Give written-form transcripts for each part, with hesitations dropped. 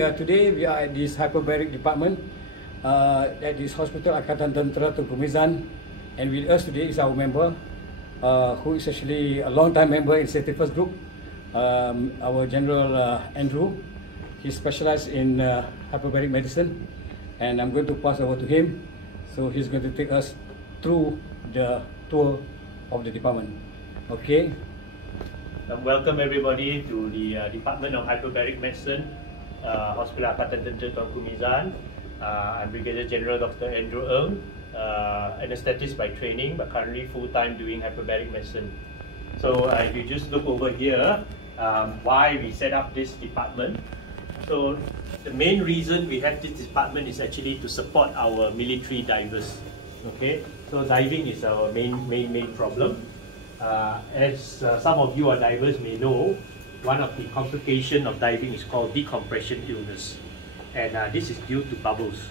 Today we are at this Hyperbaric department at this hospital Angkatan Tentera Tengku Mirzan, and with us today is our member who is actually a long-time member in Safety First Group, our General Andrew. He specialized in hyperbaric medicine, and I'm going to pass over to him. So he's going to take us through the tour of the department. Okay. Welcome everybody to the Department of Hyperbaric Medicine, Hospital Angkatan Tentera Tengku Mirzan. I'm Brigadier General Dr. Andrew Ng, anesthetist by training, but currently full-time doing hyperbaric medicine. So if you just look over here, why we set up this department. So the main reason we have this department is actually to support our military divers. Okay, so diving is our main problem. As some of you are divers may know, one of the complications of diving is called decompression illness, and this is due to bubbles.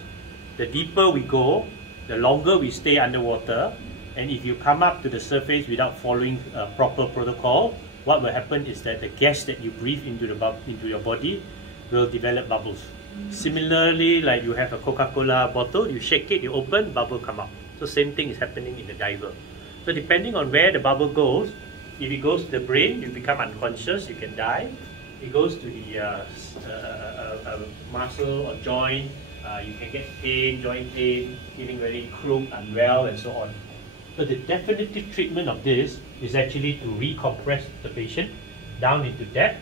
The deeper we go, the longer we stay underwater, and if you come up to the surface without following a proper protocol, what will happen is that the gas that you breathe into your body will develop bubbles. Similarly, like you have a Coca-Cola bottle, you shake it, you open, bubble come out. So same thing is happening in the diver. So depending on where the bubble goes, if it goes to the brain, you become unconscious, you can die. If it goes to the muscle or joint, you can get pain, joint pain, feeling very crooked, unwell, and so on. So the definitive treatment of this is actually to recompress the patient down into depth.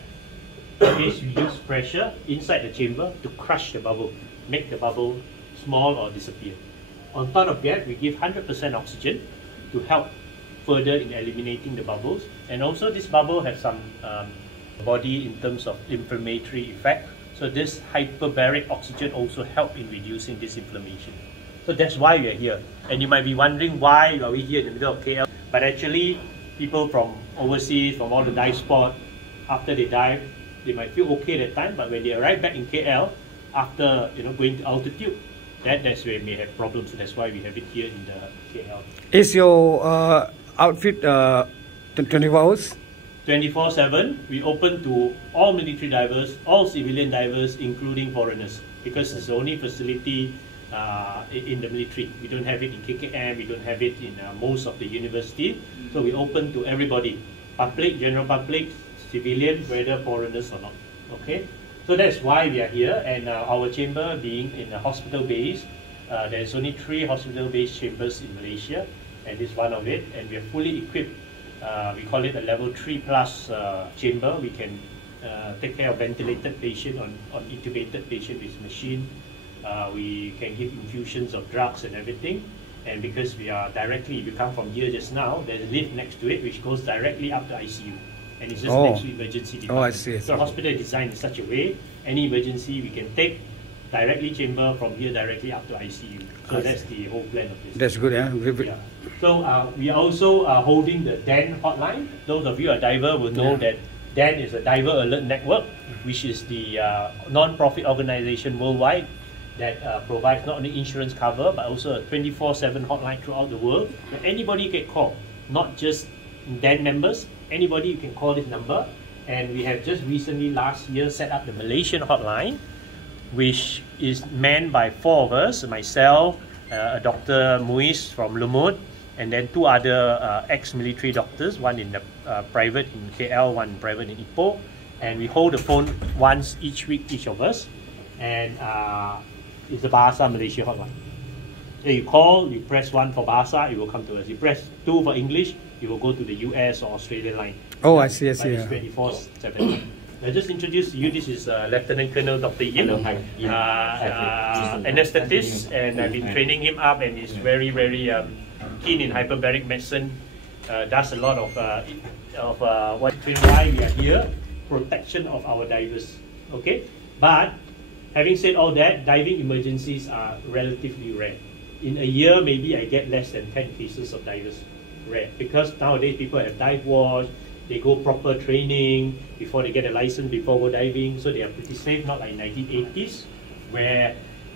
In case we use pressure inside the chamber to crush the bubble, make the bubble small or disappear. On top of that, we give 100% oxygen to help further in eliminating the bubbles, and also this bubble has some body in terms of inflammatory effect. So this hyperbaric oxygen also help in reducing this inflammation. So that's why we are here. And you might be wondering why are we here in the middle of KL? But actually, people from overseas, from all the dive sport, after they dive, they might feel okay at that time, but when they arrive back in KL, after going to altitude, that's where we may have problems. So that's why we have it here in the KL. Is your outfit 24 hours? 24/7. We open to all military divers, all civilian divers, including foreigners, because it's the only facility in the military. We don't have it in KKM, we don't have it in most of the university. So we open to everybody, public, general public, civilian, whether foreigners or not. Okay, so that's why we are here. And our chamber being in a hospital base, there's only 3 hospital-based chambers in Malaysia, and this is one of it. And we are fully equipped. We call it a level 3+ chamber. We can take care of ventilated patient, on intubated patient with machine. We can give infusions of drugs and everything. And because we are directly, if you come from here just now, there's a lift next to it which goes directly up to ICU. And it's just next to emergency department. Oh, I see. So hospital is designed in such a way, any emergency we can take directly chamber from here directly up to ICU. So that's the whole plan of this. That's good, yeah. Yeah. So we are also holding the DAN hotline. Those of you who are diver will know that DAN is a Diver Alert Network, which is the non-profit organization worldwide that provides not only insurance cover but also a 24/7 hotline throughout the world where anybody can call, not just DAN members. Anybody, you can call this number. And we have just recently last year set up the Malaysian hotline, which is manned by 4 of us, myself, Dr. Muiz from Lumpur, and then 2 other ex-military doctors, one in the private in KL, one private in Ipoh. And we hold the phone once each week, each of us, and it's the Bahasa Malaysia hotline. So you call, you press 1 for Bahasa, it will come to us. You press 2 for English, it will go to the US or Australian line. Oh, I see, I see. But it's 24/7. I just introduced you. This is Lieutenant Colonel Dr. Yin, anesthetist, and I've been training him up, and he's very keen in hyperbaric medicine. Does a lot of why we are here, protection of our divers. Okay, but having said all that, diving emergencies are relatively rare. In a year, maybe I get less than 10 cases of divers. Rare, because nowadays people have dive watch, they go proper training before they get a license before go diving, so they are pretty safe. Not like 1980s where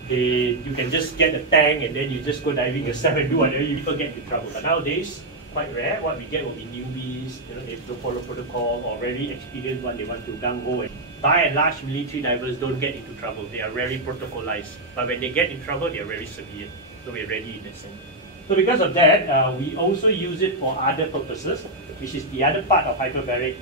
you can just get a tank and then you just go diving yourself and do whatever, you people get into trouble. But nowadays, quite rare. What we get will be newbies, they don't follow protocol, or very experienced one, they want to gung ho. by and large, military divers don't get into trouble. They are very protocolized. But when they get in trouble, they are very severe. So we're ready in that sense. So because of that, we also use it for other purposes, which is the other part of hyperbaric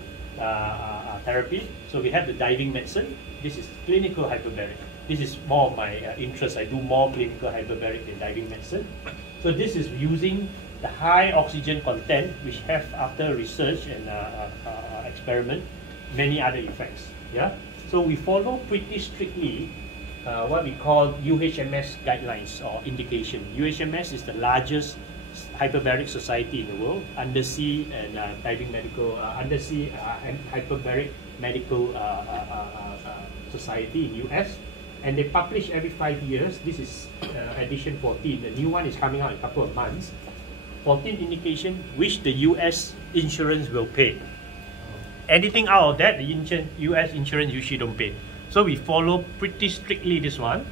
therapy. So we have the diving medicine. This is clinical hyperbaric. This is more of my interest. I do more clinical hyperbaric than diving medicine. So this is using the high oxygen content, which have, after research and experiment, many other effects. Yeah. So we follow pretty strictly what we call UHMS guidelines or indication. UHMS is the largest hyperbaric society in the world, undersea and diving medical, undersea and hyperbaric medical society in US, and they publish every 5 years. This is edition 14. The new one is coming out in a couple of months. 14 indication which the US insurance will pay. Anything out of that, the US insurance usually don't pay. So we follow pretty strictly this one.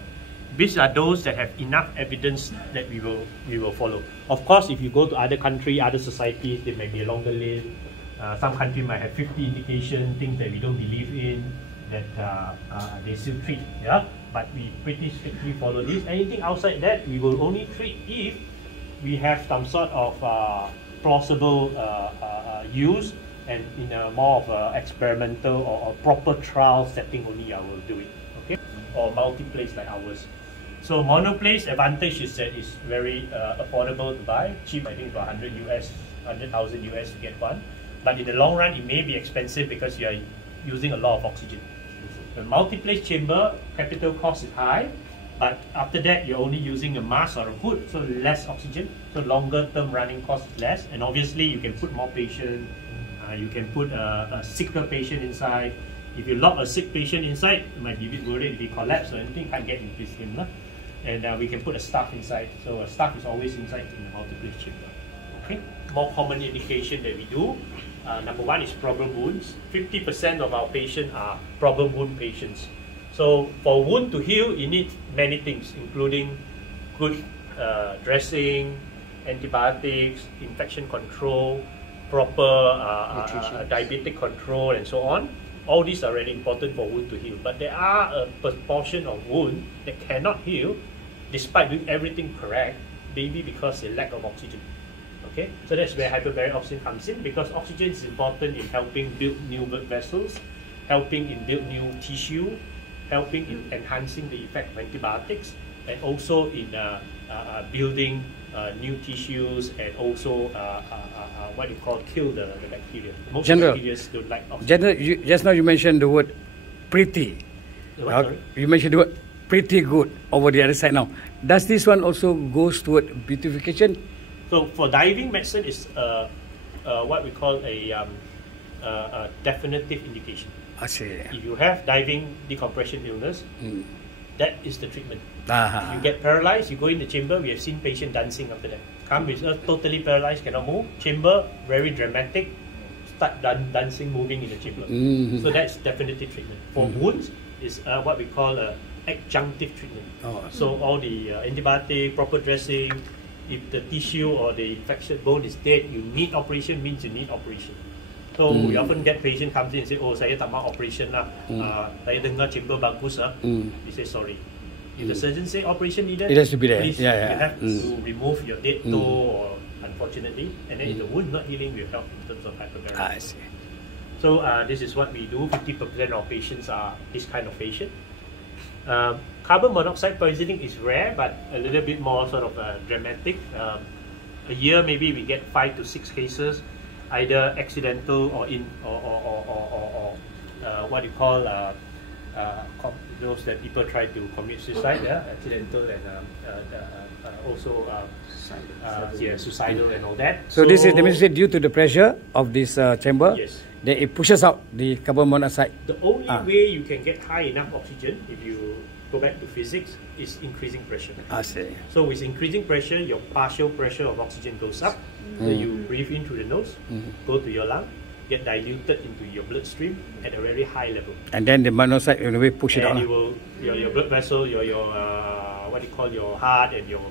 These are those that have enough evidence that we will follow. Of course, if you go to other country, other societies, they might be a longer list. Some country might have 50 indication, things that we don't believe in, that they still treat. Yeah, but we pretty strictly follow this. Anything outside that, we will only treat if we have some sort of plausible use, and in a more of a experimental or proper trial setting only I will do it, okay? Or multi-place like ours. So monoplace advantage is that it's very affordable to buy, cheap. I think about 100,000 US to get one. But in the long run, it may be expensive because you are using a lot of oxygen. The multi-place chamber, capital cost is high, but after that, you're only using a mask or a hood, so less oxygen. So longer term running cost is less, and obviously you can put more patient. You can put a sicker patient inside. If you lock a sick patient inside, you might be a bit worried if he collapses or anything, can't get into him. And we can put a staff inside. So a staff is always inside in the multi-place chamber. Okay. More common indication that we do. Number one is problem wounds. 50% of our patients are problem wound patients. So for wound to heal, you need many things, including good dressing, antibiotics, infection control, proper diabetic control, and so on. All these are really important for wound to heal. But there are a proportion of wound that cannot heal despite doing everything correct, maybe because they lack of oxygen. Okay, so that's where hyperbaric oxygen comes in, because oxygen is important in helping build new blood vessels, helping in build new tissue, helping in enhancing the effect of antibiotics, and also in building new tissues, and also what you call kill the bacteria. Most bacteria don't like oxygen. General, just now you mentioned the word pretty. You mentioned the word pretty good over the other side now. Does this one also goes toward beautification? So for diving medicine is what we call a definitive indication. I see. If you have diving decompression illness, that is the treatment. You get paralyzed, you go in the chamber. We have seen patient dancing after that. Come with us totally paralyzed, cannot move. Chamber, very dramatic. Start dancing, moving in the chamber. So that's definitive treatment. For wounds, is what we call adjunctive treatment. So all the antibiotic, proper dressing. If the tissue or the infected bone is dead, you need operation, means you need operation. So we often get patient comes in and say, oh, saya tak mau operation lah. Saya dengar chamber bagus lah. We say sorry. If the surgeon say operation needed, it has to be there. Please, you have to remove your dead toe, or unfortunately, and then if the wound not healing, will help in terms of hyperbaric. I see. So this is what we do. 50% of patients are this kind of patient. Carbon monoxide poisoning is rare, but a little bit more sort of dramatic. A year, maybe we get 5 to 6 cases, either accidental or what you call those that people try to commit suicide, accidental, and also suicidal and all that. So this is due to the pressure of this chamber. Yes. Then it pushes out the carbon monoxide. The only way you can get high enough oxygen, if you go back to physics, is increasing pressure. I see. So with increasing pressure, your partial pressure of oxygen goes up. So you breathe in through the nose, go to your lung, get diluted into your bloodstream at a very high level. And then the monoxide in a way push it out. And your blood vessel, your what you call your heart, and your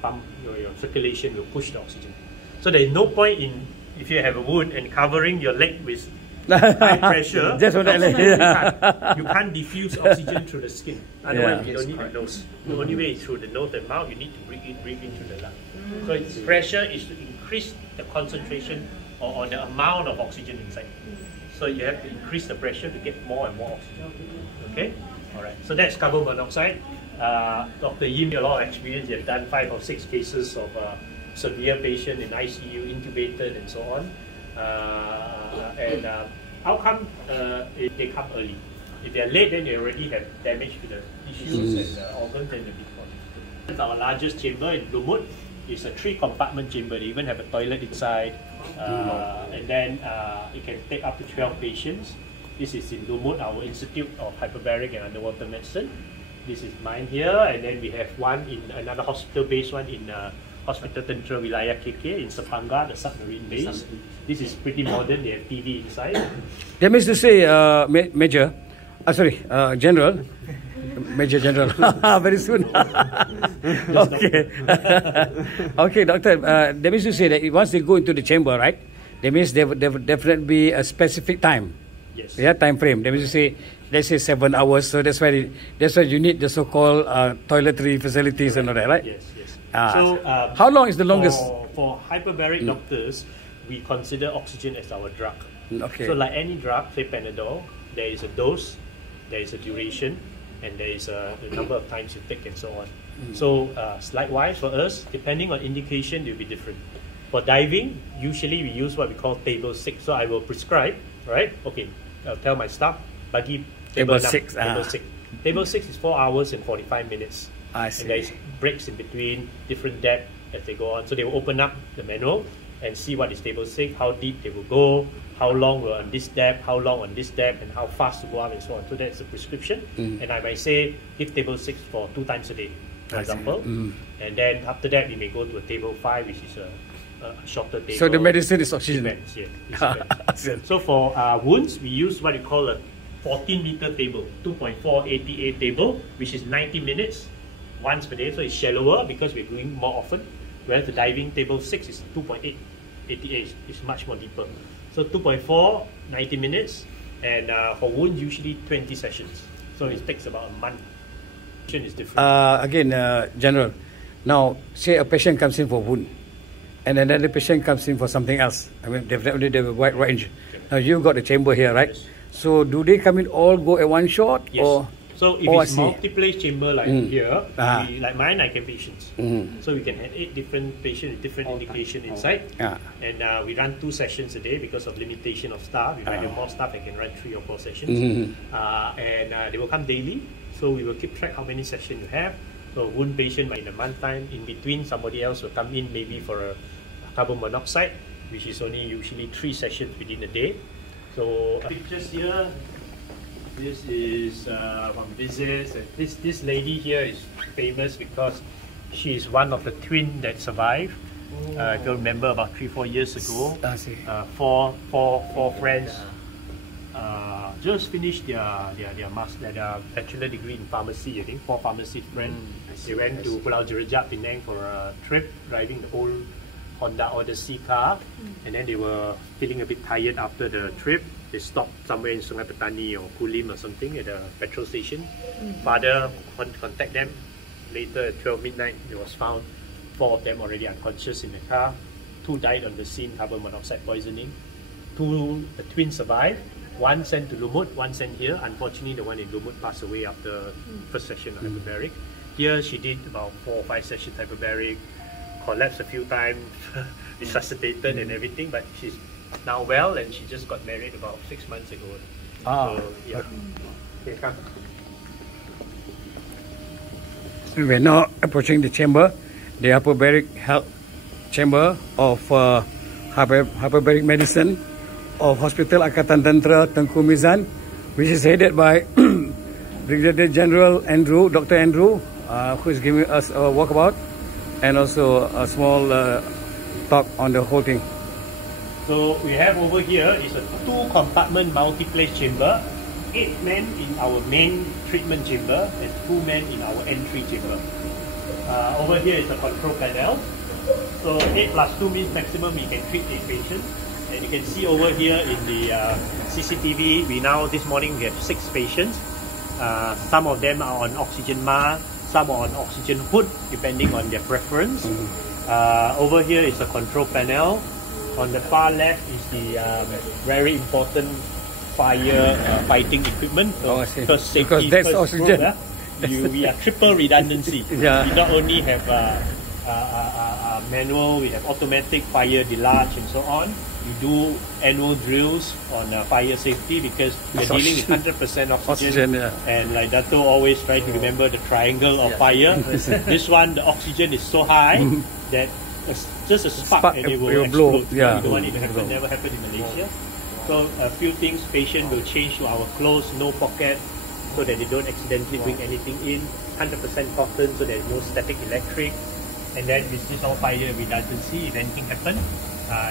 pump, your circulation will push the oxygen. So there is no point in, if you have a wound and covering your leg with high pressure, Just for that, you can't diffuse oxygen through the skin. Otherwise, you don't need the nose. The only way is through the nose and mouth. You need to breathe in through the lung. So its pressure is to increase the concentration or the amount of oxygen inside. So you have to increase the pressure to get more and more oxygen. Okay? Alright. So that's carbon monoxide. Dr. Yim, a lot of experience. You've done 5 or 6 cases of severe patient in ICU, intubated and so on. How come they come early? If they are late, then they already have damage to the tissues and organs and the big body. Our largest chamber in Lumpur is a 3-compartment chamber. They even have a toilet inside. And then it can take up to 12 patients. This is in Lumpur, our Institute of Hyperbaric and Underwater Medicine. This is mine here, and then we have one in another hospital-based one in Hospital Tentera Wilayah KK in Sepangga, the submarine base. This is pretty modern. They have TV inside. That means to say, General. Major General. Very soon. Okay. Okay, Doctor. That means to say that once they go into the chamber, right? That means there would definitely be a specific time. Yes. Yeah, time frame. That means to say, let's say 7 hours. So that's why you need the so-called toiletry facilities and all that, right? Yes. So how long is the longest? For hyperbaric doctors, we consider oxygen as our drug. Okay. So like any drug, say Panadol, there is a dose, there is a duration, and there is a number of times you take and so on. So likewise for us, depending on indication, it will be different. For diving, usually we use what we call table 6. So I will prescribe, right? Okay, I'll tell my staff, bagi table 6. Table 6. Table 6 is 4 hours and 45 minutes. I see. And there is breaks in between, different depth as they go on. So they will open up the manual and see what is table 6, how deep they will go, how long will on this depth, how long on this depth, and how fast to go up and so on. So that's the prescription. And I might say, give table 6 for 2 times a day, for example. And then after that, we may go to a table 5, which is a shorter table. So the medicine is oxygen. Depends, yeah. So for wounds, we use what we call a 14-meter table, 2.4 ATA table, which is 90 minutes once per day. So it's shallower because we're doing more often. Whereas the diving table 6 is 2.8 ATA, is much more deeper. So 2.4, 90 minutes, and for wounds, usually 20 sessions. So it takes about a month. Is different. Again, General, now say a patient comes in for wound, and another patient comes in for something else. I mean, definitely they have a wide range. Okay. Now you've got the chamber here, right? Yes. So do they come in all go at one shot? Yes. Or? So if it's multi-place chamber like here, like mine, I can patients. So we can have 8 different patients with different indication inside. And we run 2 sessions a day because of limitation of staff. If I have more staff, I can run 3 or 4 sessions. And they will come daily. So we will keep track how many sessions you have. So wound patient in a month time, in between somebody else will come in maybe for a carbon monoxide, which is only usually 3 sessions within a day. So pictures here. This is from visits. This lady here is famous because she is one of the twin that survived. If you remember, about 3-4 years ago, four friends just finished their bachelor degree in pharmacy. I think 4 pharmacy friends. They went to Pulau Jerejak, Penang for a trip, driving the old Honda Odyssey car, and then they were feeling a bit tired after the trip. They stopped somewhere in Sungai Petani or Kulim or something at a petrol station. Father contact them. Later at 12 midnight, it was found 4 of them already unconscious in the car. 2 died on the scene, carbon monoxide poisoning. The twins survived. 1 sent to Lumpur, 1 sent here. Unfortunately, the one in Lumpur passed away after first session of hyperbaric. Here, she did about 4 or 5 sessions hyperbaric, collapsed a few times, resuscitated and everything, but she's now well, and she just got married about 6 months ago. So, yeah. Okay, come. We're now approaching the chamber, the hyperbaric health chamber of hyperbaric medicine of Hospital Angkatan Tentera Tengku Mirzan, which is headed by Brigadier General Andrew, Dr. Andrew, who is giving us a walkabout and also a small talk on the whole thing. So we have over here is a 2-compartment multi-place chamber, 8 men in our main treatment chamber and 2 men in our entry chamber. Over here is a control panel. So 8 plus 2 means maximum we can treat 8 patients. And you can see over here in the CCTV, this morning we have 6 patients. Some of them are on oxygen mask, some are on oxygen hood, depending on their preference. Over here is a control panel. On the far left is the very important fire fighting equipment. So first safety, because that's first oxygen. We are triple redundancy. Yeah. We not only have manual, we have automatic fire delarge and so on. We do annual drills on fire safety because we're dealing with 100% oxygen. And like Dato always try to remember the triangle of fire. This one, the oxygen is so high that just a spark and it will explode. We don't want it to happen, never happened in Malaysia. So a few things, patient will change to our clothes, no pocket, so that they don't accidentally bring anything in. 100% cotton, so there's no static electric. And then with this all fire redundancy, if anything happens,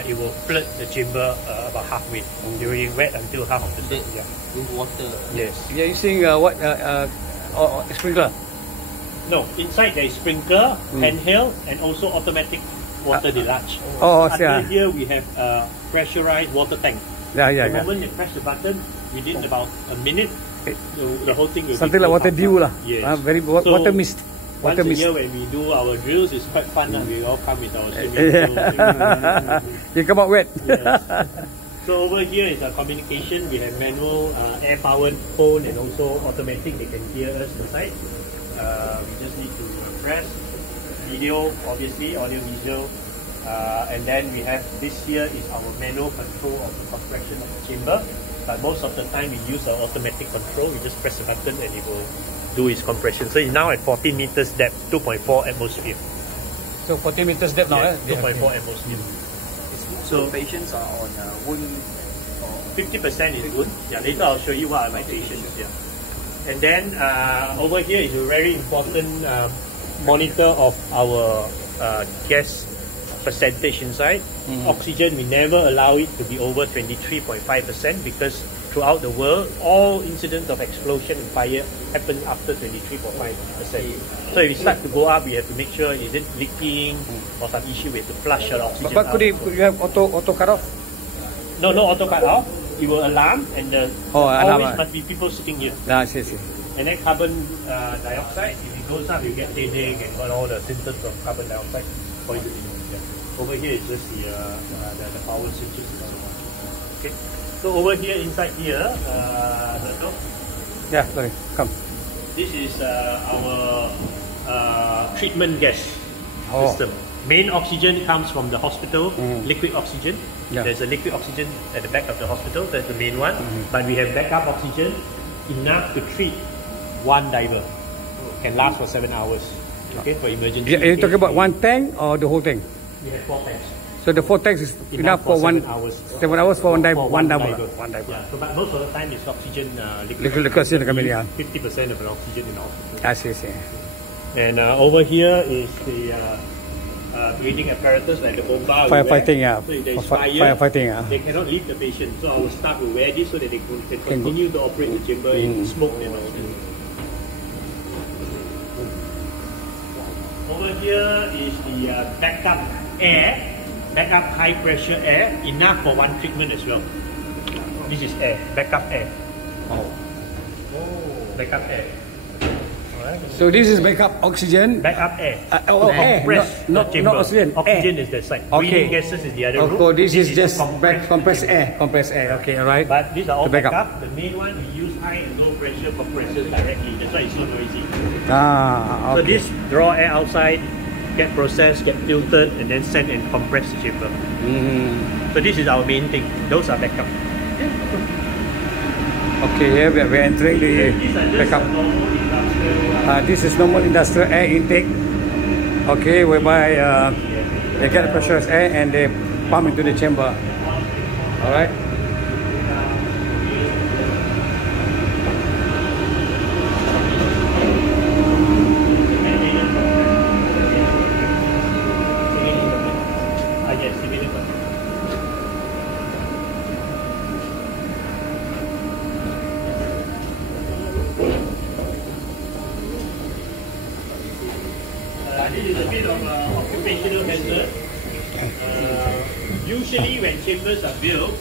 it will flood the chamber about halfway. They will wet until half of the time. With water. Yes. You're using what sprinkler? No, inside there is sprinkler, handheld, and also automatic water delarge. Under here we have a pressurized water tank. The moment you press the button, within about a minute, the whole thing will something like water dew lah. Yes. Water mist. Once a year when we do our drills, it's quite fun. We all come with our swimming pool. You come out wet. Yes. So over here is our communication. We have manual, air-powered phone and also automatic. They can hear us inside. We just need to press video, obviously, audio visual. And then we have this here is our manual control of the compression of the chamber. But most of the time we use our automatic control. We just press the button and it will do its compression. So it's now at 14 meters depth, 2.4 atmosphere. So 14 meters depth now, yes, 2.4 atmosphere. So patients are on wound. 50% is wound. Yeah, later I'll show you what are my patients. Yeah. And then over here is a very important monitor of our gas percentage inside. Oxygen, we never allow it to be over 23.5% because throughout the world, all incidents of explosion and fire happen after 23.5%. So if it starts to go up, we have to make sure is it leaking or some issue. We have to flush our oxygen. But could you have auto cut off? No auto cut off. It will alarm and always must be people sitting here. See. And then carbon dioxide, if it goes up, you get headache and got all the symptoms of carbon dioxide poisoning. Over here is just the power switches and so on. Okay. So over here, inside here, sorry, come. This is our treatment gas system. Main oxygen comes from the hospital, liquid oxygen. There's a liquid oxygen at the back of the hospital, that's the main one. But we have backup oxygen, enough to treat one diver. Can last for 7 hours. Okay, for emergency. Are you talking about one tank or the whole tank? We have 4 tanks. So the 4 tanks is enough for 7 hours. 7 hours for one diver. Yeah, so, but most of the time it's oxygen liquid oxygen coming in. 50% of the oxygen in the hospital. I see. And over here is the breathing apparatus like the bomba. Firefighting, So if there is fire, firefighting, they cannot leave the patient. So our staff will wear this so that they can continue to operate the chamber in smoke and oxygen. Over here is the backup air, backup high pressure air, enough for one treatment as well. This is air, backup air. Backup air. Alright. So this is backup oxygen. Backup air. Air. Not oxygen. Oxygen air. is the side. Breathing gases is the other room. This is just compressed air. Okay, alright. But these are all backup. The main one we use high and low pressure compressors directly. That's why it's so noisy. Okay. So this draw air outside, get processed, get filtered, and then sent and compress the chamber. So this is our main thing. Those are backup. Okay, here we're entering the backup. This is normal industrial air intake. Okay, whereby they get pressurized air and they pump into the chamber. Alright. This is a bit of occupational hazard. Usually when chambers are built,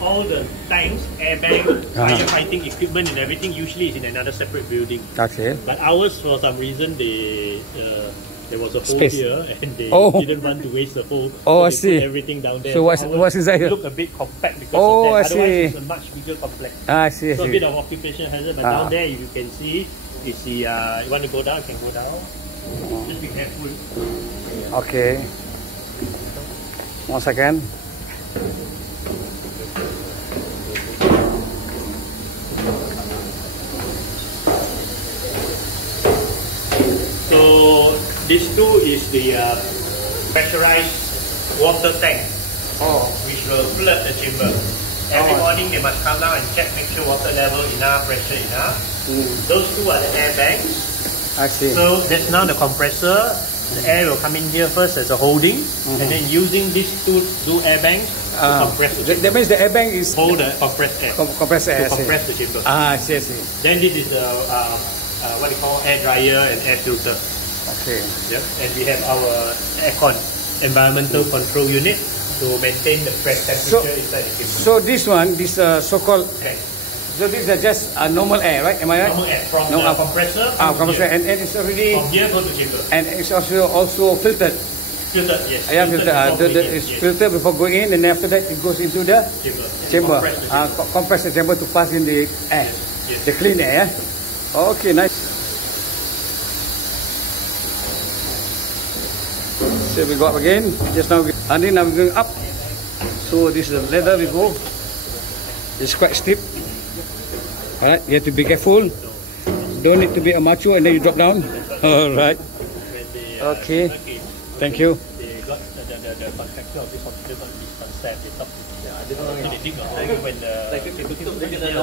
all the tanks, air bank, firefighting equipment and everything usually is in another separate building. Okay. But ours, for some reason, there was a hole Space. here and they Oh. didn't want to waste the hole. Oh, I they see. put everything down there. So what's inside here? Look a bit compact because Oh, I of that. Otherwise, see. it's a much bigger complex. I see. So a bit of occupation hazard, but down there you can see, you see, you want to go down, you can go down. Just be careful. Okay. 1 second. So this too is the pressurized water tank, which will flood the chamber. Every morning they must come down and check, make sure water level enough, pressure enough. Those two are the air banks. I see. So that's now the compressor. The air will come in here first as a holding, and then using these two air banks to compress the chamber. That means the air bank is Hold the compressed air. compressor air. To compress the chamber. I see. Then this is the what they call air dryer and air filter. Okay. Yep. And we have our aircon, environmental control unit, to maintain the fresh temperature inside the chamber. So this one, this so-called, Okay. so these are just normal air, right? Am I right? Normal air from No, the compressor. compressor, here. and it's already, From here go to chamber. and it's also filtered. Filtered, yes. Yeah, filtered. before going in, It's yes. filtered before going in, and after that it goes into the chamber. Compress the chamber. Compress the chamber to pass in the air, Yes. the clean air. Yeah? Okay, nice. So we go up again. Just now, and then now we're going up. So this is the ladder we go. It's quite steep. Alright, you have to be careful. Don't need to be a macho and then you drop down. Alright. When they, Okay. okay, Thank you. They got the contractor of this hospital got this concept. They talk to they dig a hole when the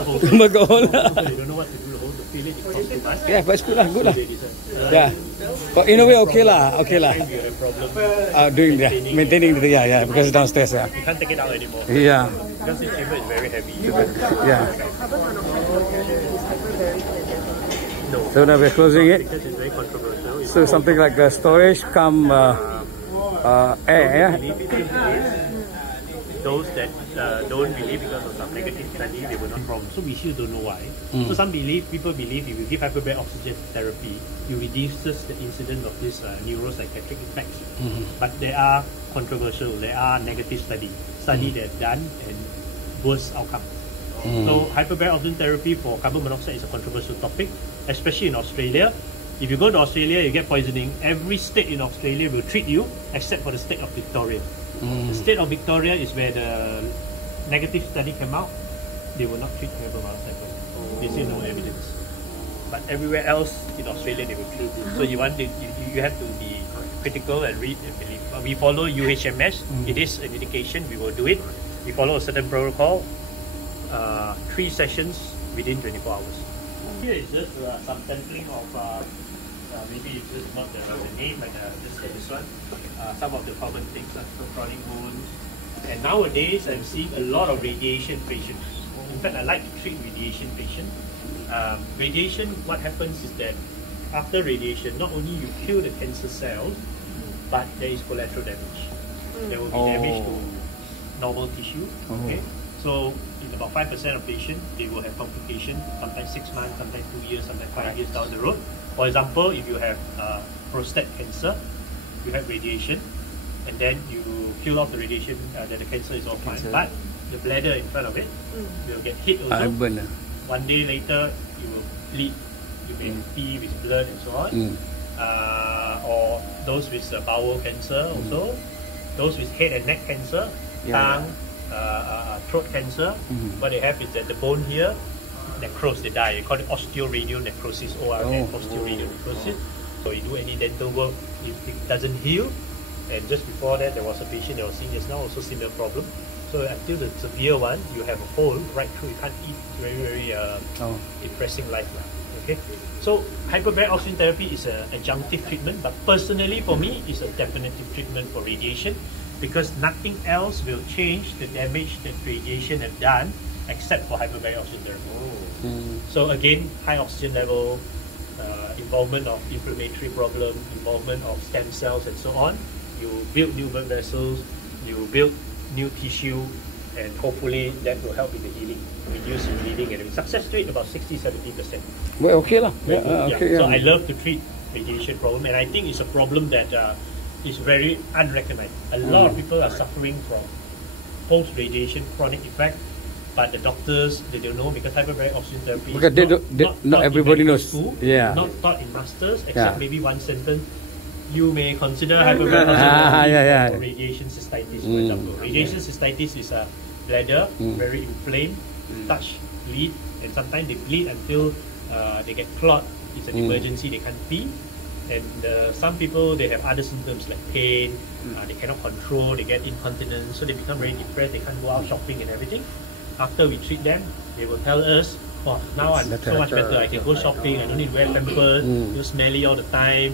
hole. Oh my God. They don't know what to do the hole to fill it. It costs too much. Yeah, but it's good lah, good lah. So they decide, Yeah. But in a way, okay lah, okay lah. Sometimes you have problem. Doing that, maintaining the because it's downstairs. Yeah. You can't take it out anymore. Yeah. Because this chamber is very heavy. Yeah. No. So now we're closing it. Because it's very controversial. It's So something like storage come air. Yeah. Those that don't believe because of some negative study, they will not problem. So we still don't know why. So people believe if you give hyperbaric oxygen therapy, you reduces the incidence of this neuropsychiatric effects. But there are controversial, there are negative study that are done and worse outcome. So hyperbaric oxygen therapy for carbon monoxide is a controversial topic, especially in Australia. If you go to Australia, you get poisoning. Every state in Australia will treat you except for the state of Victoria. The state of Victoria is where the negative study came out. They will not treat carbon monoxide. They say no evidence. But everywhere else in Australia, they will treat it. So you have to be critical and read and believe. But we follow UHMS. It is an indication. We will do it. We follow a certain protocol. 3 sessions within 24 hours. Here is just some sampling of maybe it's just not the name, but just this one. Some of the common things like chronic wounds. And nowadays, I'm seeing a lot of radiation patients. In fact, I like to treat radiation patients. Radiation, what happens is that after radiation, not only you kill the cancer cells, but there is collateral damage. There will be damage to normal tissue. Okay, so in about 5% of patients, they will have complications. Sometimes 6 months, sometimes 2 years, sometimes 5 years down the road. For example, if you have prostate cancer, you have radiation, and then you kill off the radiation, that the cancer is all fine. But the bladder in front of it will get hit also. One day later, you will bleed. You may pee with blood and so on. Or those with bowel cancer also. Those with head and neck cancer, tongue, throat cancer. What they have is that the bone here necrose, they die. They call it osteoradial necrosis, osteoradial necrosis. So you do any dental work, if it doesn't heal. And just before that, there was a patient that was seen just now, also similar problem. So until the severe one, you have a hole right through, you can't eat. It's very, very depressing life. Okay. So hyperbaric oxygen therapy is an adjunctive treatment, but personally for me, it's a definitive treatment for radiation, because nothing else will change the damage that radiation have done except for hyperbaric oxygen therapy. So again, high oxygen level, involvement of inflammatory problem, involvement of stem cells and so on. You build new blood vessels, you build new tissue, and hopefully that will help in the healing, reduce bleeding, and success rate about 60-70%. Well, okay lah. Very good, Okay, So I love to treat radiation problem, and I think it's a problem that is very unrecognized. A lot of people are suffering from post-radiation chronic effect, but the doctors, they don't know, because hyperbaric oxygen therapy Because not everybody knows. School, Yeah. not taught in masters, except maybe one sentence. You may consider hyperbaric oxygen therapy for radiation cystitis, for example. Radiation cystitis is a bladder, very inflamed, touch, bleed, and sometimes they bleed until they get clot. It's an emergency, they can't pee. And some people, they have other symptoms like pain, they cannot control, they get incontinence, so they become very depressed, they can't go out shopping and everything. After we treat them, they will tell us, oh, now I'm so much better, I can go shopping, I don't need to wear pampers, you're smelly all the time,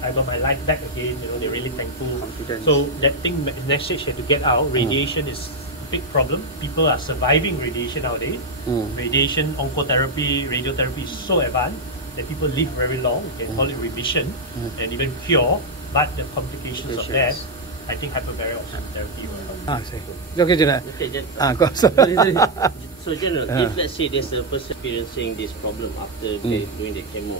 I got my life back again, they're really thankful. So that message had to get out. Radiation is a big problem. People are surviving radiation nowadays. Radiation, oncotherapy, radiotherapy is so advanced that people live very long. You can call it remission and even cure, but the complications of that, I think hyperbaric oxygen therapy will help. Okay, Jenna. Okay, Go. so General, if let's say there's a person experiencing this problem after doing the chemo,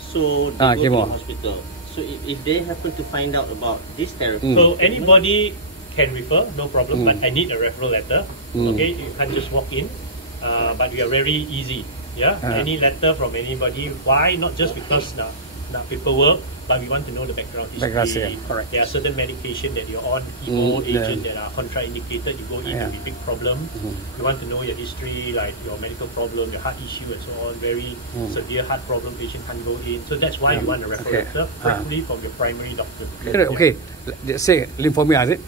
so they go to the hospital. So if they happen to find out about this therapy, so anybody can refer, no problem, but I need a referral letter. Okay, you can't just walk in, but we are very easy. Yeah, any letter from anybody. Why? Not just because now paperwork, but we want to know the background history. Correct. There are certain medication that you're on, chemo agent that are contraindicated. You go in, it will be big problem. We want to know your history, like your medical problem, your heart issue, and so on. Very severe heart problem, patient can't go in. So that's why we want a referral letter, hopefully from your primary doctor. Okay, say lymphoma, is it?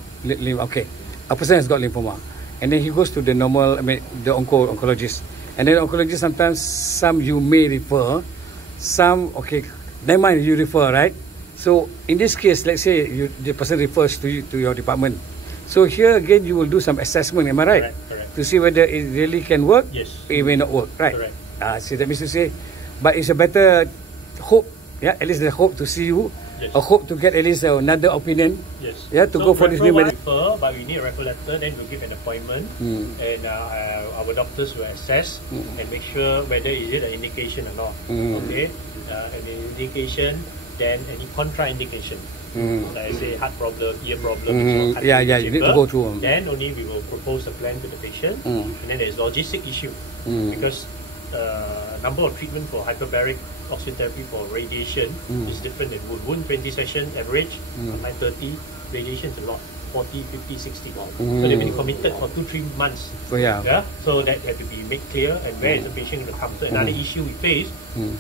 Okay, a person has got lymphoma, and then he goes to the normal, the oncologist. And then oncologist, sometimes some you may refer, some, okay, never mind, you refer, right? So in this case, let's say the person refers to you, to your department. So here again, you will do some assessment, am I right? Correct. To see whether it really can work, Yes. it may not work, right? Correct. So that means to say, but it's a better hope, yeah, at least the hope to see you, a hope to get at least another opinion, yeah, to go for this new medicine. But we need a referral letter, then we'll give an appointment, and our doctors will assess and make sure whether is it an indication or not. Okay, an indication, then any contraindication. Like I say, heart problem, ear problem, you need to go through. Then only we will propose a plan to the patient, and then there's logistic issue because number of treatment for hyperbaric oxygen therapy for radiation is different than wound. Wound 20 sessions average, sometimes 30. Radiation is a lot, 40, 50, 60. So they've been committed for 2-3 months. So that had to be made clear, and where is the patient going to come. So another issue we face,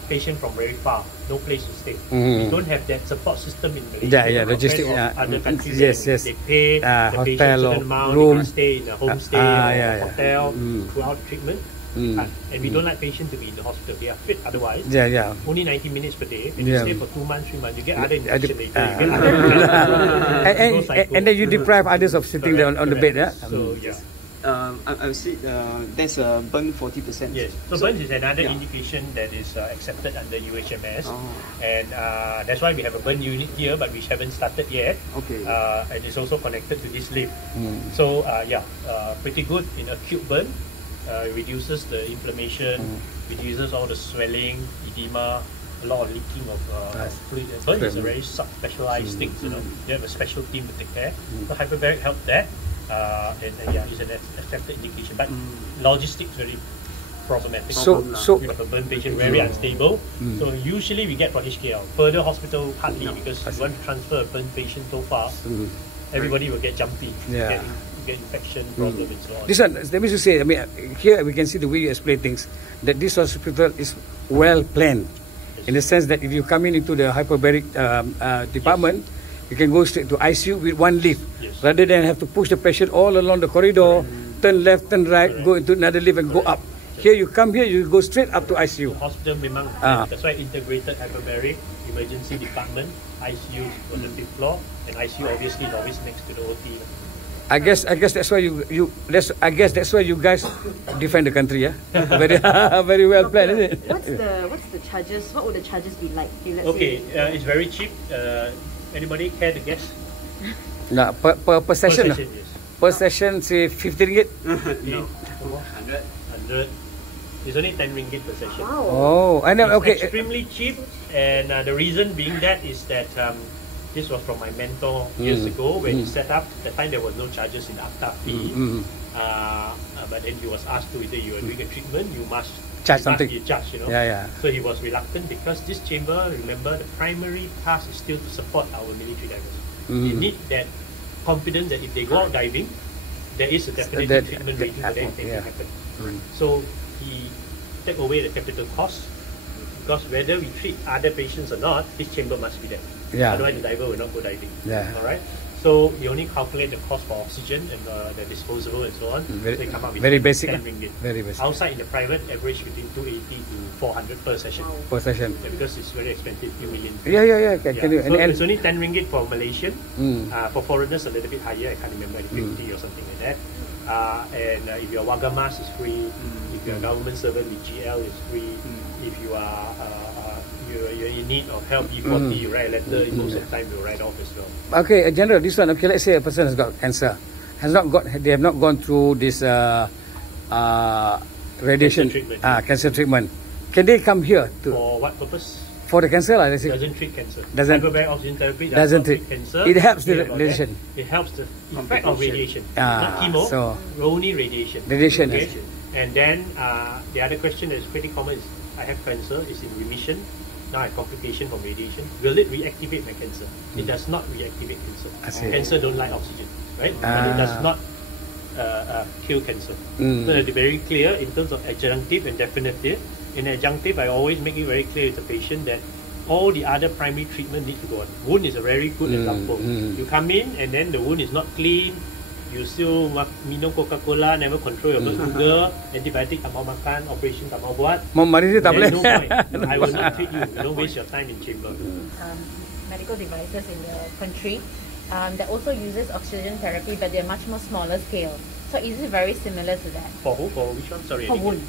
patient from very far, no place to stay. We don't have that support system in Malaysia. Logistic. Other countries, They pay the patient a certain amount, they can stay in a homestay or hotel throughout treatment. And we don't like patients to be in the hospital. They are fit otherwise. Only 90 minutes per day. When you stay for 2 months, 3 months, you get other infection later. You get other and then you deprive others of sitting there on the bed. So I see there's a burn 40%. Yes. So burns is another indication that is accepted under UHMS, and that's why we have a burn unit here, but we haven't started yet. Okay. And it's also connected to this lift. So pretty good in acute burn. Reduces the inflammation, reduces all the swelling, edema, a lot of leaking of fluid. Burn is a very specialized thing, you have a special team to take care. So hyperbaric helped that, and it's an accepted indication. But logistics very problematic. So we have a burn patient very unstable. So usually we get for HKL. Further hospital hardly, because you want to transfer a burn patient so far, everybody will get jumpy. Get infection problem and so on. This one, let me just say, here we can see the way you explain things, that this hospital is well planned, in the sense that if you come into the hyperbaric department, you can go straight to ICU with one lift, rather than have to push the patient all along the corridor, turn left, turn right, go into another lift and go up. Here you come here, you go straight up to ICU. Hospital memang, that's why integrated hyperbaric, emergency department, ICU on the 5th floor, and ICU obviously is always next to the OT. I guess that's why that's why you guys defend the country, very well planned, isn't it? What's the charges? What would the charges be like? Okay, it's very cheap. Anybody care to guess? Nah, per session. Per session, yes. Per session, say 50 ringgit. No. 100. It's only 10 ringgit per session. Oh, I know. It's Okay. extremely cheap, and the reason being that is that this was from my mentor years ago when he set up. At the time there was no charges in after fee, but then he was asked to either you are doing a treatment, you must Charge something. Be charged, you know. Yeah. So he was reluctant because this chamber, remember, the primary task is still to support our military divers. They need that confidence that if they go out diving, there is a definite treatment waiting for them to happen. So he take away the capital cost, because whether we treat other patients or not, this chamber must be there. Otherwise the diver will not go diving. Alright. So he only calculate the cost for oxygen and the disposable and so on. They come up with very basic. 10 ringgit. Very basic. Outside in the private, average between 280 to 400 per session. Per session. Because it's very expensive, few million. Yeah. Can you, So it's only 10 ringgit for Malaysian. For foreigners, a little bit higher. I can't remember, 50 or something like that. And if you're Wagamas, it's free. If you're a government servant with GL, it's free. If you are you're in need of help, E40, you write a letter, most of the time you'll write off as well. Okay, General, this one, okay, let's say a person has got cancer, they have not gone through this radiation cancer treatment. Can they come here to? For what purpose? For the cancer, let's say. Doesn't treat cancer. Hyperbaric oxygen therapy doesn't treat cancer. It helps the radiation. It helps the effect of radiation. Not chemo, so only radiation. Radiation. Okay? And then the other question that is pretty common is, I have cancer, it's in remission. Now I have complication from radiation. Will it reactivate my cancer? It does not reactivate cancer. Cancer don't like oxygen, right? And it does not kill cancer. So to be very clear in terms of adjunctive and definitive. In adjunctive, I always make it very clear to the patient that all the other primary treatment need to go on. Wound is a very good example. You come in and then the wound is not clean. You still minum Coca-Cola, never control your blood sugar, antibiotic tak mau makan, operation tak mau buat. Mari dia tak boleh. No point. I will not treat you. Don't waste your time in chamber. Medical devices in the country that also uses oxygen therapy, but they're much more smaller scale. So is it very similar to that? For who? For which one? Sorry. For wound.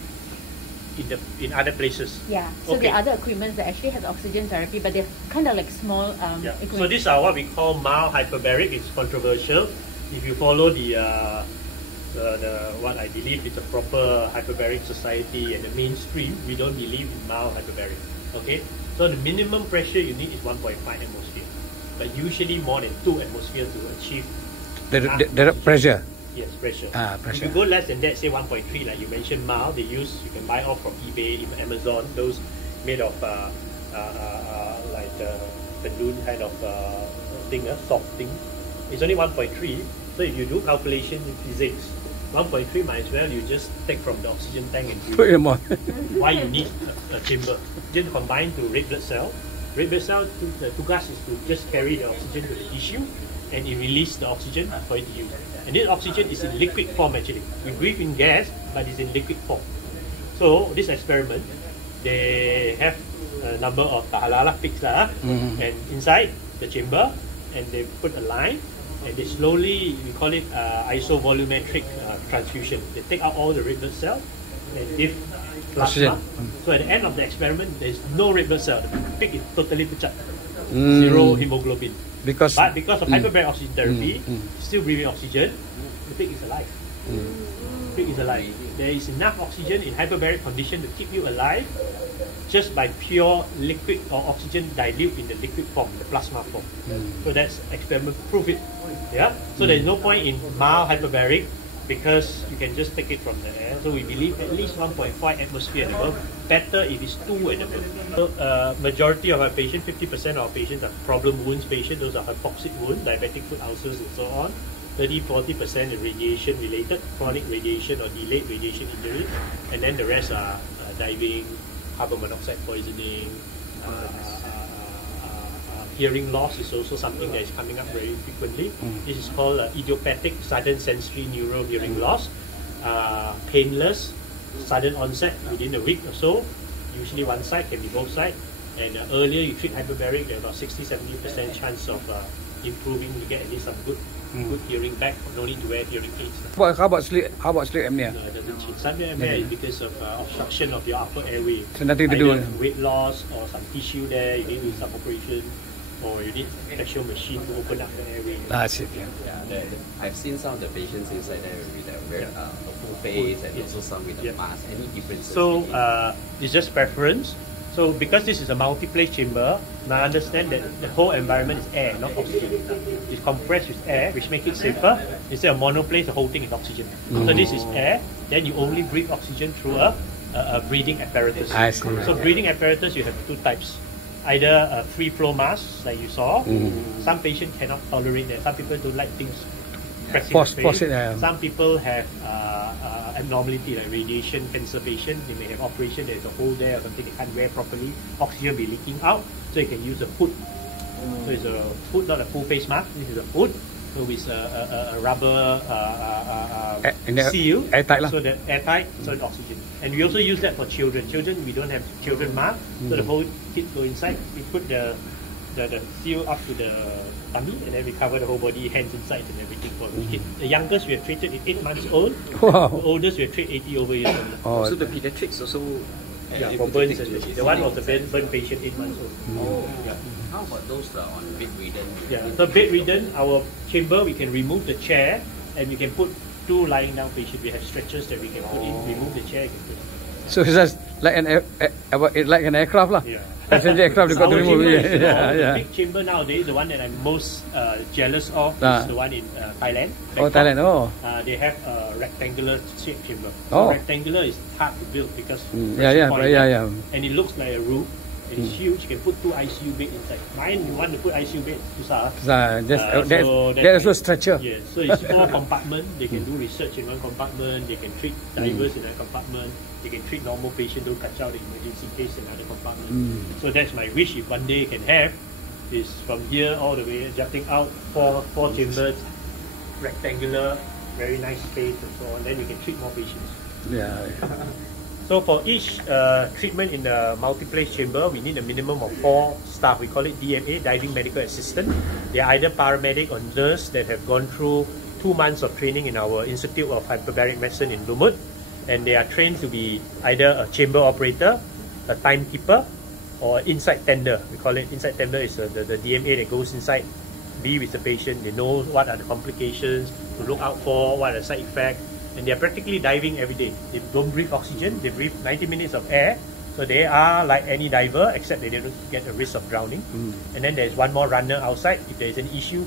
In other places. Yeah. So there are other equipment that actually has oxygen therapy, but they're kind of like small equipment. So these are what we call mild hyperbaric. It's controversial. If you follow the what I believe is the proper hyperbaric society and the mainstream, we don't believe in mild hyperbaric. Okay, so the minimum pressure you need is 1.5 atmosphere, but usually more than 2 atmosphere to achieve the pressure. Yes, pressure. Pressure. If you go less than that, say 1.3, like you mentioned, mild, you can buy off from eBay, even Amazon, those made of like balloon kind of thing, soft thing. It's only 1.3. So if you do calculation in physics, 1.3 might as well you just take from the oxygen tank and put them on. Why you need a chamber? Just combine to red blood cell. Red blood cell, the tugas is to just carry the oxygen to the tissue and it release the oxygen for it to use. And this oxygen is in liquid form actually. We breathe in gas, but it's in liquid form. So this experiment, they have a number of tahalala pigs and inside the chamber, and they put a line. And they slowly, we call it isovolumetric transfusion. They take out all the red blood cells and give plasma. So at the end of the experiment, there's no red blood cell. The pig is totally pucat. Zero hemoglobin. But because of hyperbaric oxygen therapy, still breathing oxygen, the pig is alive. The pig is alive. There is enough oxygen in hyperbaric condition to keep you alive just by pure liquid or oxygen dilute in the liquid form, the plasma form. So that's experiment prove it. Yeah. So there's no point in mild hyperbaric because you can just take it from the air. So we believe at least 1.5 atmosphere and above. Better if it's 2 and above. So majority of our patients, 50% of our patients are problem wounds patients. Those are hypoxic wounds, diabetic foot ulcers and so on. 30-40% are radiation related, chronic radiation or delayed radiation injury, and then the rest are diving, carbon monoxide poisoning, hearing loss is also something that is coming up very frequently. This is called idiopathic sudden sensory neural hearing loss, painless, sudden onset within a week or so, usually one side, can be both sides, and earlier you treat hyperbaric, there are about 60-70% chance of improving, you get at least some good hearing back, no need to wear hearing aids. How about sleep apnea? No, it doesn't change. Sleep apnea is because of obstruction of your upper airway. So nothing to do with weight loss or some tissue there, you need to do some operation. or you need special machine to open up the airway. That's it. I've seen some of the patients inside there with a full face and also some with a mask. Any differences? So it's just preference. So because this is a multi-place chamber, I understand that the whole environment is air, not oxygen. It's compressed with air, which makes it safer. Instead of monoplace, the whole thing is oxygen. So this is air, then you only breathe oxygen through a breathing apparatus. I see. So breathing apparatus, you have two types. Either a free flow mask, like you saw. Some patients cannot tolerate that. Some people don't like things pressing the face. Some people have abnormality like radiation, cancer patient. They may have operation, there's a hole there or something they can't wear properly. Oxygen will be leaking out, so you can use a hood. So it's a hood, not a full face mask. This is a hood. So with a rubber seal, airtight so that airtight, so it's oxygen. And we also use that for children. Children, we don't have children mask, so the whole kids go inside. We put the seal up to the tummy, and then we cover the whole body, hands inside and everything for the kid. The youngest we have treated is 8 months old. Wow. The oldest we have treated 80 over years old. Oh, so the pediatrics also. For burns, the one was a burn patient 8 months old. How about those on bedridden? So bedridden, our chamber we can remove the chair and we can put 2 lying down patients. We have stretchers that we can put in, remove the chair. So it's just like an aircraft lah. Passenger aircraft you got to remove. The big chamber nowadays, the one that I'm most jealous of is the one in Thailand. Thailand. They have a rectangular shaped chamber. Oh. So rectangular is hard to build because and it looks like a roof. It's huge. You can put 2 ICU beds inside. Mine, you want to put ICU bed, susah. There's also stretcher. Yes, so it's 4 compartment. They can do research in one compartment. They can treat divers in another compartment. They can treat normal patients. Don't catch out the emergency case in another compartment. So that's my wish. If one day can have, is from here all the way jutting out 4 chambers, rectangular, very nice space and so on. Then you can treat more patients. So for each treatment in the multi-place chamber, we need a minimum of 4 staff. We call it DMA, Diving Medical Assistant. They are either paramedic or nurse that have gone through 2 months of training in our Institute of Hyperbaric Medicine in Lumpur. And they are trained to be either a chamber operator, a timekeeper, or inside tender. We call it inside tender is the DMA that goes inside, be with the patient. They know what are the complications to look out for, what are the side effects. And they are practically diving every day. They don't breathe oxygen, they breathe 90 minutes of air. So they are like any diver, except they don't get a risk of drowning. And then there's one more runner outside. If there is an issue,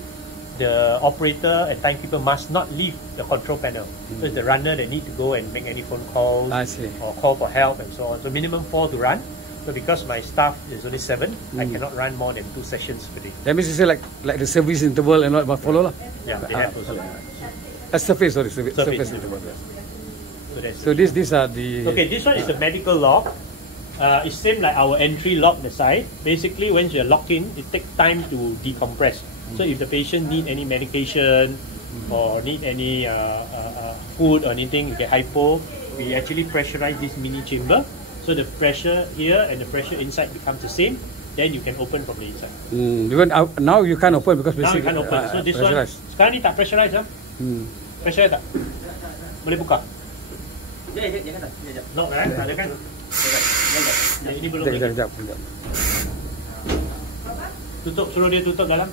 the operator and timekeeper must not leave the control panel. So it's the runner that need to go and make any phone calls or call for help and so on. So minimum 4 to run. So because my staff is only 7, I cannot run more than 2 sessions per day. That means you say like the service interval and what follow lah. Yeah, they have also. Surface interval. So these are the... Okay, this one is the medical lock. It's same like our entry lock the side. Basically, once you're locked in, it takes time to decompress. So if the patient need any medication or need any food or anything, you get hypo, we actually pressurize this mini chamber. So the pressure here and the pressure inside becomes the same. Then you can open from the inside. Even now you can't open because basically... Now you can't open. So this one, sekarang ni tak pressurize lah. Pressure tak? Boleh buka? Jangan tak? No, kan? Ada kan? Ini belum lagi. Sekejap. Tutup, suruh dia tutup dalam.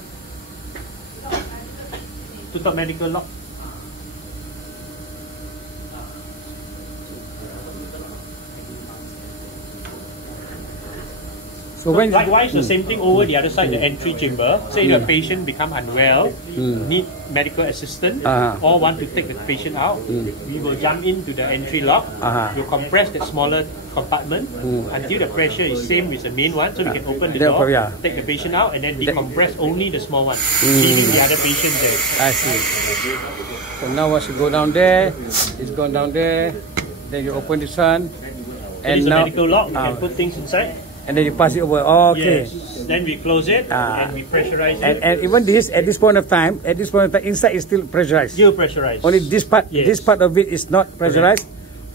Tutup medical lock. So likewise, the same thing over the other side, the entry chamber. Say the patient become unwell, need medical assistance, or want to take the patient out, we will jump into the entry lock. We'll compress the smaller compartment until the pressure is same with the main one, so we can open the door, take the patient out, and then decompress only the small one, leaving the other patient there. I see. So now once you go down there, it's gone down there, then you open this one, and now medical lock, you can put things inside. And then you pass it over. Okay. Yes. Then we close it and we pressurize it. And even this at this point of time, inside is still pressurized. Still pressurized. Only this part, this part of it is not pressurized.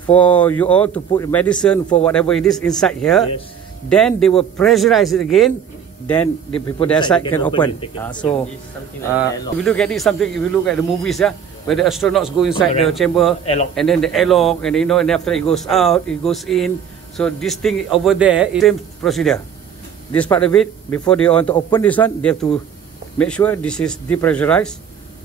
For you all to put medicine for whatever it is inside here. Yes. Then they will pressurize it again. Then the people there side can open. So if you look at this, if you look at the movies, where the astronauts go inside the chamber, and then the airlock, and and after it goes out, it goes in. So this thing over there is same procedure. this part of it, before they want to open this one, they have to make sure this is depressurized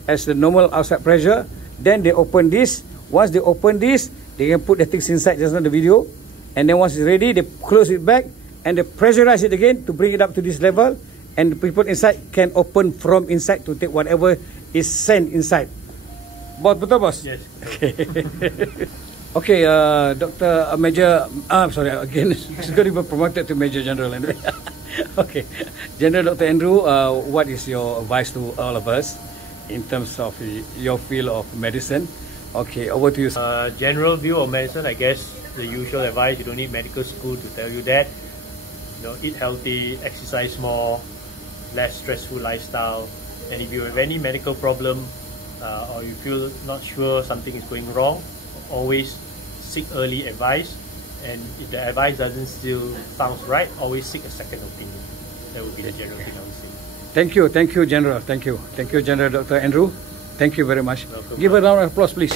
as the normal outside pressure. Then they open this. Once they open this, they can put the things inside, just like the video. And then once it's ready, they close it back and they pressurize it again to bring it up to this level. And the people inside can open from inside to take whatever is sent inside. Boss, betul boss? Yes. Okay. Okay, Dr. Major, sorry, again, he's going to be promoted to Major General anyway. Okay, General Dr. Andrew, what is your advice to all of us in terms of your field of medicine? Okay, over to you. General view of medicine, I guess the usual advice, you don't need medical school to tell you that. You know, eat healthy, exercise more, less stressful lifestyle. And if you have any medical problem or you feel not sure something is going wrong, always seek early advice. And if the advice doesn't still sound right, always seek a second opinion. That would be the general thing I would say. Thank you, General. Thank you, General Dr. Andrew. Thank you very much. Welcome. Give a round of applause, please.